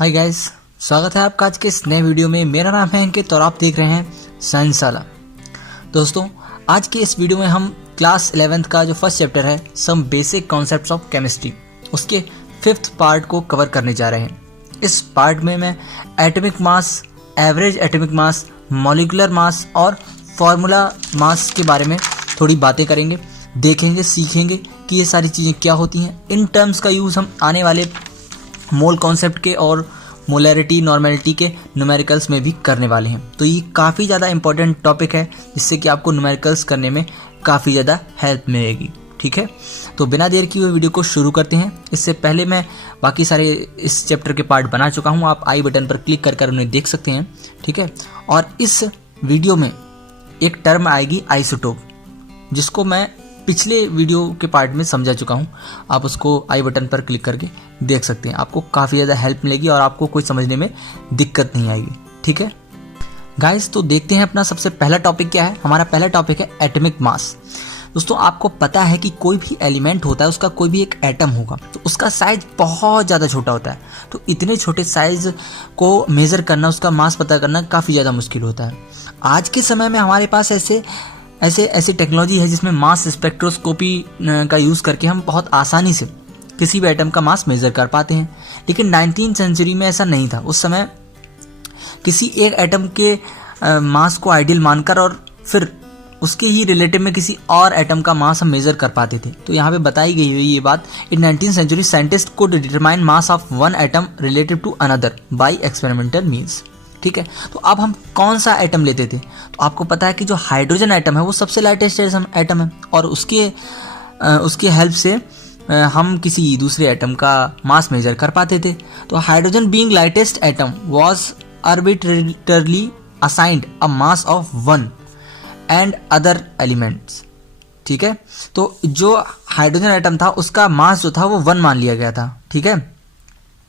Hi guys, स्वागत है आपका आज के इस नए वीडियो में। मेरा नाम है अंकित और आप देख रहे हैं साइंसशाला। दोस्तों, आज के इस वीडियो में हम क्लास 11th का जो फर्स्ट चैप्टर है some basic concepts of chemistry, उसके 5th पार्ट को कवर करने जा रहे हैं। इस पार्ट में मैं atomic mass, average atomic mass, molecular mass और फार्मूला मास के बारे में थोड़ी बातें करेंगे, देखेंगे, सीखेंगे कि ये सारी चीज़ें क्या होती हैं। इन टर्म्स का यूज़ हम आने वाले मोल कॉन्सेप्ट के और मोलैरिटी, नॉर्मेलिटी के न्यूमेरिकल्स में भी करने वाले हैं। तो ये काफ़ी ज़्यादा इंपॉर्टेंट टॉपिक है जिससे कि आपको न्यूमेरिकल्स करने में काफ़ी ज़्यादा हेल्प मिलेगी। ठीक है, तो बिना देर किए हुए वीडियो को शुरू करते हैं। इससे पहले मैं बाकी सारे इस चैप्टर के पार्ट बना चुका हूँ, आप आई बटन पर क्लिक कर उन्हें देख सकते हैं। ठीक है, और इस वीडियो में एक टर्म आएगी आइसोटोप, जिसको मैं पिछले वीडियो के पार्ट में समझा चुका हूँ। आप उसको आई बटन पर क्लिक करके देख सकते हैं, आपको काफ़ी ज़्यादा हेल्प मिलेगी और आपको कोई समझने में दिक्कत नहीं आएगी। ठीक है गाइस, तो देखते हैं अपना सबसे पहला टॉपिक क्या है। हमारा पहला टॉपिक है एटॉमिक मास। दोस्तों, आपको पता है कि कोई भी एलिमेंट होता है, उसका कोई भी एक एटम होगा तो उसका साइज बहुत ज़्यादा छोटा होता है। तो इतने छोटे साइज को मेज़र करना, उसका मास पता करना काफ़ी ज़्यादा मुश्किल होता है। आज के समय में हमारे पास ऐसी टेक्नोलॉजी है जिसमें मास स्पेक्ट्रोस्कोपी का यूज़ करके हम बहुत आसानी से किसी भी एटम का मास मेज़र कर पाते हैं। लेकिन 19th सेंचुरी में ऐसा नहीं था। उस समय किसी एक एटम के मास को आइडियल मानकर और फिर उसके ही रिलेटिव में किसी और एटम का मास हम मेज़र कर पाते थे। तो यहाँ पे बताई गई हुई ये बात, इन 19th सेंचुरी साइंटिस्ट को determine mass of one atom relative to another by experimental means. ठीक है, तो अब हम कौन सा एटम लेते थे? तो आपको पता है कि जो हाइड्रोजन एटम है वो सबसे लाइटेस्ट एटम है और उसके हेल्प से हम किसी दूसरे एटम का मास मेजर कर पाते थे। तो hydrogen being lightest atom was arbitrarily assigned a mass of 1 and other elements. ठीक है, तो जो हाइड्रोजन एटम था उसका मास जो था वो 1 मान लिया गया था। ठीक है,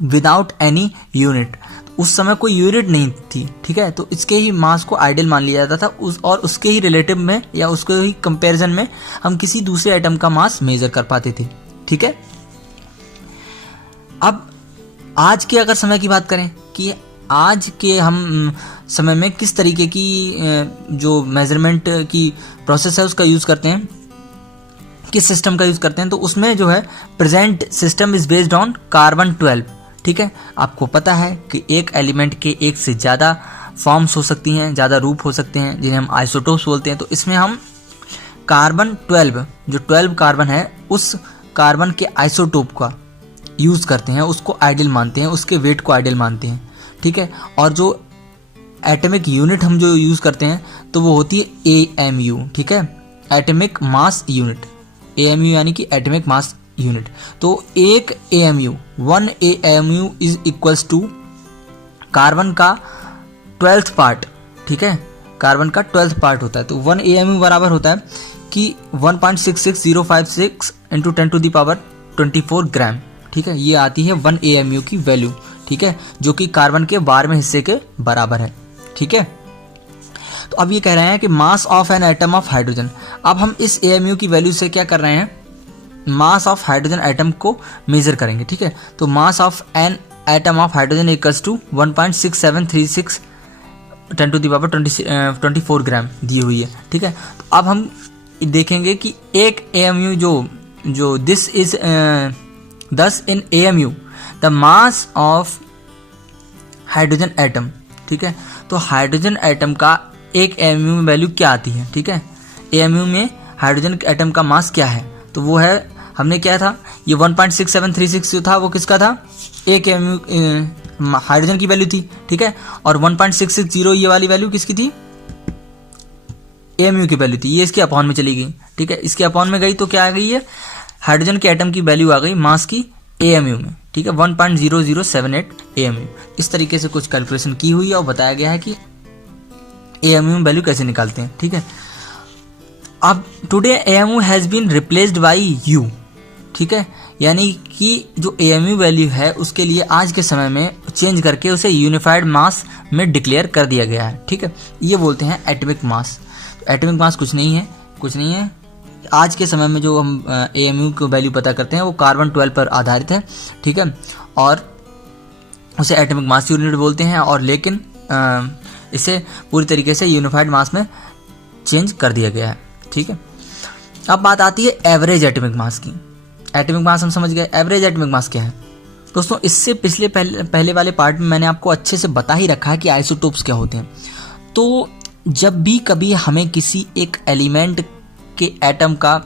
विदाउट एनी यूनिट। उस समय कोई यूनिट नहीं थी। ठीक है, तो इसके ही मास को आइडियल मान लिया जाता था और उसके ही रिलेटिव में या उसके ही कंपैरिजन में हम किसी दूसरे एटम का मास मेजर कर पाते थे। ठीक है, अब आज के अगर समय की बात करें कि आज के हम समय में किस तरीके की जो मेजरमेंट की प्रोसेस है उसका यूज़ करते हैं, किस सिस्टम का यूज़ करते हैं, तो उसमें जो है present system is based on carbon 12। ठीक है, आपको पता है कि एक एलिमेंट के एक से ज़्यादा फॉर्म्स हो सकती हैं, ज़्यादा रूप हो सकते हैं, जिन्हें हम आइसोटोप्स बोलते हैं। तो इसमें हम कार्बन 12, जो 12 कार्बन है, उस कार्बन के आइसोटोप का यूज़ करते हैं, उसको आइडियल मानते हैं, उसके वेट को आइडियल मानते हैं। ठीक है, और जो एटॉमिक यूनिट हम जो यूज़ करते हैं तो वो होती है AMU। ठीक है, एटॉमिक मास यूनिट, AMU यानी कि एटॉमिक मास यूनिट। तो एक AMU, 1 AMU is equals to carbon का 12th पार्ट। ठीक है, कार्बन का 12th पार्ट होता है। तो 1 AMU बराबर होता है कि 1.66056 इंटू 10 टू द पावर 24 ग्राम। ठीक है, ये आती है 1 AMU की वैल्यू। ठीक है, जो कि कार्बन के 12वें हिस्से के बराबर है। ठीक है, तो अब ये कह रहे हैं कि मास of an atom of hydrogen. अब हम इस AMU की वैल्यू से क्या कर रहे हैं, मास ऑफ हाइड्रोजन एटम को मेजर करेंगे। ठीक है, तो mass of an atom of hydrogen equals to 1.6736 10 to the power 24 gram दी हुई है। ठीक है, तो अब हम देखेंगे कि एक AMU जो दिस इज दस इन AMU the mass of hydrogen atom. ठीक है, तो हाइड्रोजन एटम का एक AMU में वैल्यू क्या आती है? ठीक है, AMU में हाइड्रोजन एटम का मास क्या है? तो वो है, हमने क्या था, ये 1.6736 जो था वो किसका था? एक AMU हाइड्रोजन की वैल्यू थी। ठीक है, और 1.660 ये वाली वैल्यू किसकी थी? AMU की वैल्यू थी। ये इसके अपॉन में चली गई। ठीक है, इसके अपॉन में गई तो क्या आ गई है, हाइड्रोजन के एटम की वैल्यू आ गई मास की AMU में। ठीक है, 1.0078 AMU। इस तरीके से कुछ कैलकुलेशन की हुई है और बताया गया है कि AMU में वैल्यू कैसे निकालते हैं। ठीक है, अब today AMU has been replaced by U। ठीक है, यानी कि जो AMU वैल्यू है उसके लिए आज के समय में चेंज करके उसे यूनिफाइड मास में डिक्लेयर कर दिया गया है। ठीक है, ये बोलते हैं एटॉमिक मास। एटॉमिक मास कुछ नहीं है। आज के समय में जो हम AMU की वैल्यू पता करते हैं वो कार्बन 12 पर आधारित है। ठीक है, और उसे एटॉमिक मास यूनिट बोलते हैं, और लेकिन इसे पूरी तरीके से यूनिफाइड मास में चेंज कर दिया गया है। ठीक है, अब बात आती है एवरेज एटॉमिक मास की। एटॉमिक मास हम समझ गए, एवरेज एटॉमिक मास क्या है दोस्तों? इससे पहले वाले पार्ट में मैंने आपको अच्छे से बता ही रखा है कि आइसोटोप्स क्या होते हैं। तो जब भी कभी हमें किसी एक एलिमेंट के एटम का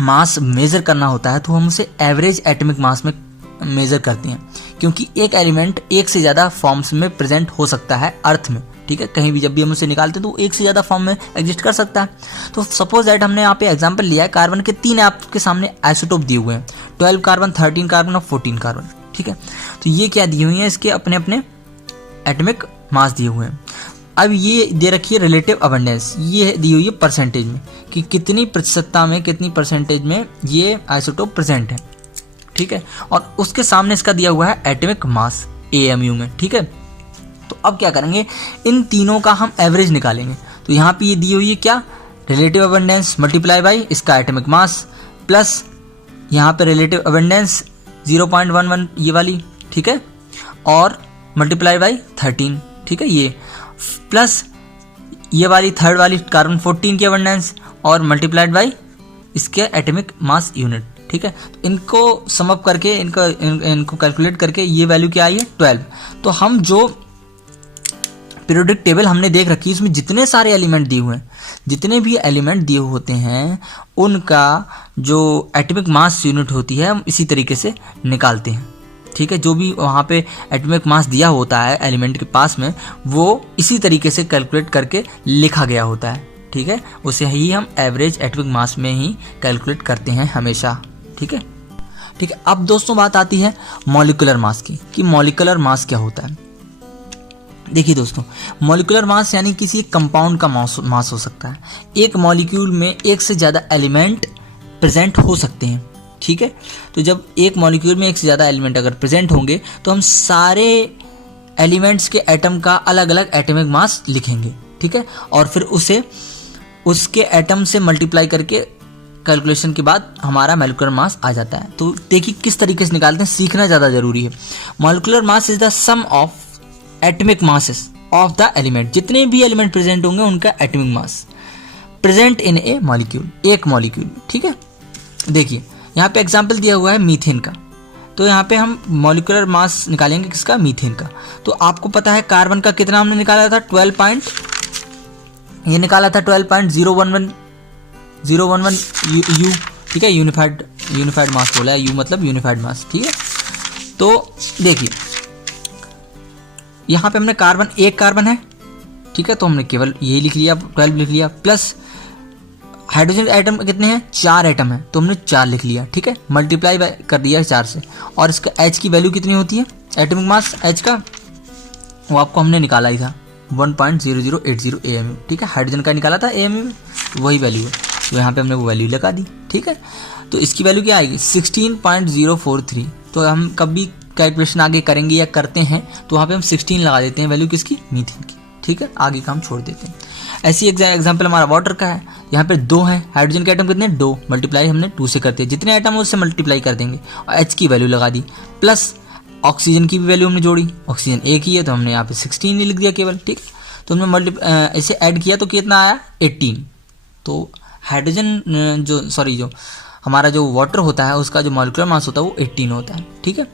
मास मेज़र करना होता है तो हम उसे एवरेज एटॉमिक मास में मेज़र करते हैं, क्योंकि एक एलिमेंट एक से ज़्यादा फॉर्म्स में प्रेजेंट हो सकता है अर्थ में। ठीक है, कहीं भी जब भी हम उसे निकालते हैं तो एक से ज़्यादा फॉर्म में एग्जिस्ट कर सकता है। तो सपोज दैट हमने यहाँ पे एग्जांपल लिया है, कार्बन के 3 आपके सामने आइसोटोप दिए हुए हैं, 12 कार्बन, 13 कार्बन और 14 कार्बन। ठीक है, तो ये क्या दिए हुए हैं, इसके अपने अपने एटॉमिक मास दिए हुए हैं। अब ये दे रखी है रिलेटिव अबंडेंस, ये दी हुई है परसेंटेज में कि कितनी प्रतिशतता में, कितनी परसेंटेज में ये आइसोटोप प्रेजेंट है। ठीक है, और उसके सामने इसका दिया हुआ है एटॉमिक मास AMU में। ठीक है, तो अब क्या करेंगे, इन तीनों का हम एवरेज निकालेंगे। तो यहाँ पे ये दी हुई है क्या, रिलेटिव अबंडेंस मल्टीप्लाई बाई इसका एटॉमिक मास, प्लस यहाँ पे रिलेटिव अबंडेंस 0.11 ये वाली। ठीक है, और मल्टीप्लाई बाई 13। ठीक है, ये प्लस ये वाली थर्ड वाली कार्बन 14 की अबंडेंस और मल्टीप्लाइड बाई इसके एटॉमिक मास यूनिट। ठीक है, तो इनको समअप करके इनको कैलकुलेट करके ये वैल्यू क्या आई है 12। तो हम जो पीरियोडिक टेबल हमने देख रखी है, इसमें जितने सारे एलिमेंट दिए हुए हैं, जितने भी एलिमेंट दिए होते हैं, उनका जो एटॉमिक मास यूनिट होती है हम इसी तरीके से निकालते हैं। ठीक है, जो भी वहाँ पे एटॉमिक मास दिया होता है एलिमेंट के पास में, वो इसी तरीके से कैलकुलेट करके लिखा गया होता है। ठीक है, उसे ही हम एवरेज एटॉमिक मास में ही कैलकुलेट करते हैं हमेशा। ठीक है, ठीक है। अब दोस्तों बात आती है मॉलिक्यूलर मास की, कि मॉलिक्यूलर मास क्या होता है। देखिए दोस्तों, मॉलिक्यूलर मास यानी किसी कंपाउंड का मास हो सकता है। एक मॉलिक्यूल में एक से ज़्यादा एलिमेंट प्रेजेंट हो सकते हैं। ठीक है, तो जब एक मॉलिक्यूल में एक से ज़्यादा एलिमेंट अगर प्रेजेंट होंगे तो हम सारे एलिमेंट्स के एटम का अलग अलग एटॉमिक मास लिखेंगे। ठीक है, और फिर उसे उसके एटम से मल्टीप्लाई करके कैलकुलेशन के बाद हमारा मॉलिक्यूलर मास आ जाता है। तो देखिए किस तरीके से निकालते हैं, सीखना ज़्यादा जरूरी है। Molecular mass is the sum of atomic masses of the element. जितने भी एलिमेंट प्रेजेंट होंगे उनका atomic mass present in a molecule, एक मॉलिक्यूल। ठीक है, देखिए यहाँ पे एग्जाम्पल दिया हुआ है मीथेन का। तो यहाँ पे हम मॉलिक्यूलर मास निकालेंगे किसका, मीथेन का। तो आपको पता है कार्बन का कितना हमने निकाला था, 12.011 U। ठीक है, यूनिफाइड मास बोला है, यू मतलब यूनिफाइड मास। ठीक है, तो देखिए यहाँ पे हमने कार्बन, एक कार्बन है। ठीक है, तो हमने केवल यही लिख लिया, 12 लिख लिया, प्लस हाइड्रोजन एटम कितने हैं, 4 एटम है, तो हमने 4 लिख लिया। ठीक है, मल्टीप्लाई कर दिया 4 से। और इसका H की वैल्यू कितनी होती है, एटॉमिक मास H का, वो आपको हमने निकाला ही था 1.0080 AMU। ठीक है, हाइड्रोजन का निकाला था AMU में, वही वैल्यू है, तो यहाँ पे हमने वो वैल्यू लगा दी। ठीक है, तो इसकी वैल्यू क्या आएगी, 16.043। तो हम कभी कैलकुलेशन आगे करेंगे या करते हैं तो वहाँ पे हम 16 लगा देते हैं, वैल्यू किसकी, मीथेन की। ठीक है, आगे का हम छोड़ देते हैं। ऐसी एग्जाम्पल हमारा वाटर का है। यहाँ पे 2 है, हाइड्रोजन के आइटम कितने, 2, मल्टीप्लाई हमने 2 से करते हैं, जितने आइटम है उससे मल्टीप्लाई कर देंगे, और H की वैल्यू लगा दी, प्लस ऑक्सीजन की भी वैल्यू हमने जोड़ी, ऑक्सीजन एक ही है तो हमने यहाँ पे 16 लिख दिया केवल। ठीक, तो हमने ऐसे ऐड किया तो कितना आया, 18। तो हाइड्रोजन जो हमारा जो वाटर होता है उसका जो मॉलिक्यूलर मास होता है वो 18 होता है। ठीक है,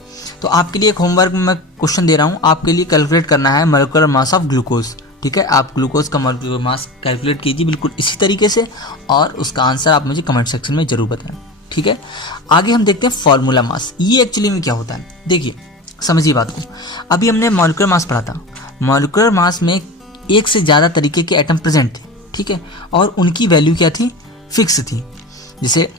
तो आपके लिए एक होमवर्क में मैं क्वेश्चन दे रहा हूँ, आपके लिए कैलकुलेट करना है मॉलिक्यूलर मास ऑफ ग्लूकोज। ठीक है, आप ग्लूकोज का मॉलिक्यूलर मास कैलकुलेट कीजिए बिल्कुल इसी तरीके से, और उसका आंसर आप मुझे कमेंट सेक्शन में जरूर बताएं। ठीक है, आगे हम देखते हैं फॉर्मूला मास। ये एक्चुअली में क्या होता है, देखिए समझिए बात को। अभी हमने मॉलिक्यूलर मास पढ़ा था, मॉलिक्यूलर मास में एक से ज़्यादा तरीके के एटम प्रेजेंट थे। ठीक है, और उनकी वैल्यू क्या थी, फिक्स थी। जैसे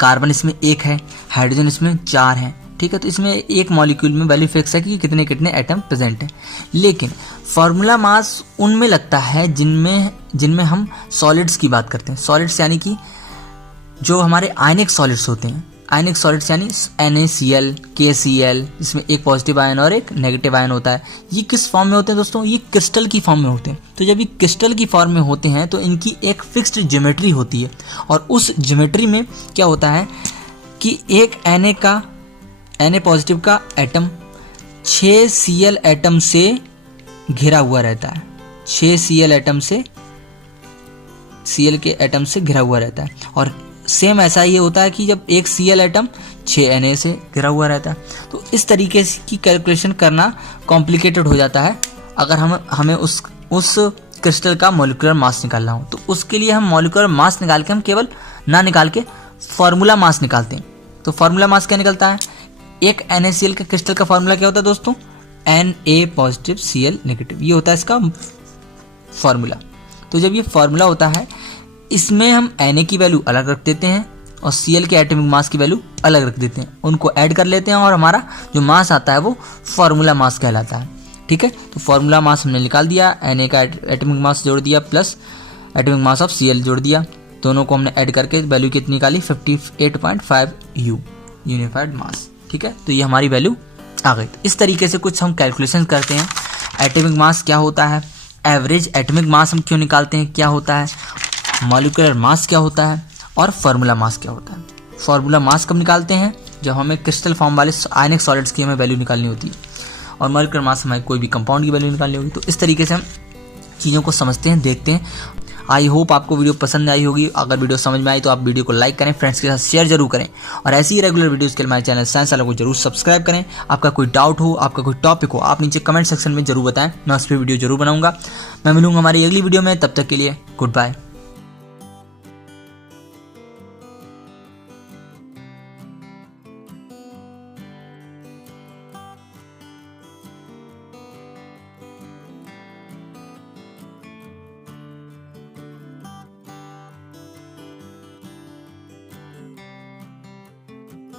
कार्बन इसमें 1 है, हाइड्रोजन इसमें 4 है। ठीक है, तो इसमें एक मॉलिक्यूल में वैल्यू फिक्स है कि कितने कितने एटम प्रेजेंट हैं। लेकिन फार्मूला मास उनमें लगता है जिनमें हम सॉलिड्स की बात करते हैं। सॉलिड्स यानी कि जो हमारे आयनिक सॉलिड्स होते हैं, आयनिक सॉलिड्स यानी NaCl, KCl, जिसमें एक पॉजिटिव आयन और एक नेगेटिव आयन होता है। ये किस फॉर्म में होते हैं दोस्तों, ये क्रिस्टल की फॉर्म में होते हैं। तो जब ये क्रिस्टल की फॉर्म में होते हैं तो इनकी एक फिक्स्ड ज्योमेट्री होती है, और उस ज्योमेट्री में क्या होता है कि एक Na पॉजिटिव का एटम 6 Cl एटम से घिरा हुआ रहता है। 6 Cl एटम से, Cl के एटम से घिरा हुआ रहता है। और सेम ऐसा ही होता है कि जब एक Cl एटम 6 Na से घिरा हुआ रहता है। तो इस तरीके की कैलकुलेशन करना कॉम्प्लिकेटेड हो जाता है अगर हमें उस क्रिस्टल का मॉलिक्यूलर मास निकालना हो। तो उसके लिए हम मॉलिक्यूलर मास निकाल के, हम केवल ना निकाल के फार्मूला मास निकालते हैं। तो फार्मूला मास क्या निकलता है? एक NaCl के क्रिस्टल का फार्मूला क्या होता है दोस्तों? Na पॉजिटिव Cl नेगेटिव, ये होता है इसका फार्मूला। तो जब ये फार्मूला होता है, इसमें हम Na की वैल्यू अलग रख देते हैं और Cl के एटॉमिक मास की वैल्यू अलग रख देते हैं, उनको ऐड कर लेते हैं और हमारा जो मास आता है वो फार्मूला मास कहलाता है। ठीक है, तो फार्मूला मास हमने निकाल दिया, Na का एटॉमिक मास जोड़ दिया plus atomic mass of Cl जोड़ दिया, दोनों को हमने ऐड करके वैल्यू कितनी निकाली? 58.5 U यूनिफाइड मास। ठीक है, तो ये हमारी वैल्यू आ गई। इस तरीके से कुछ हम कैलकुलेशन करते हैं। एटॉमिक मास क्या होता है, एवरेज एटॉमिक मास हम क्यों निकालते हैं, क्या होता है, मॉलिक्यूलर मास क्या होता है और फार्मूला मास क्या होता है। फार्मूला मास कब निकालते हैं? जब हमें क्रिस्टल फॉर्म वाले आयनिक सॉलिड्स की हमें वैल्यू निकालनी होती है, और मॉलिक्यूलर मास हमें कोई भी कंपाउंड की वैल्यू निकालनी होगी। तो इस तरीके से हम चीज़ों को समझते हैं, देखते हैं। आई होप आपको वीडियो पसंद आई होगी। अगर वीडियो समझ में आई तो आप वीडियो को लाइक करें, फ्रेंड्स के साथ शेयर जरूर करें, और ऐसी ही रेगुलर वीडियोस के लिए हमारे चैनल साइंस वाला को जरूर सब्सक्राइब करें। आपका कोई डाउट हो, आपका कोई टॉपिक हो, आप नीचे कमेंट सेक्शन में जरूर बताएं, मैं उस पर वीडियो जरूर बनाऊंगा। मैं मिलूंगा हमारी अगली वीडियो में, तब तक के लिए गुड बाय।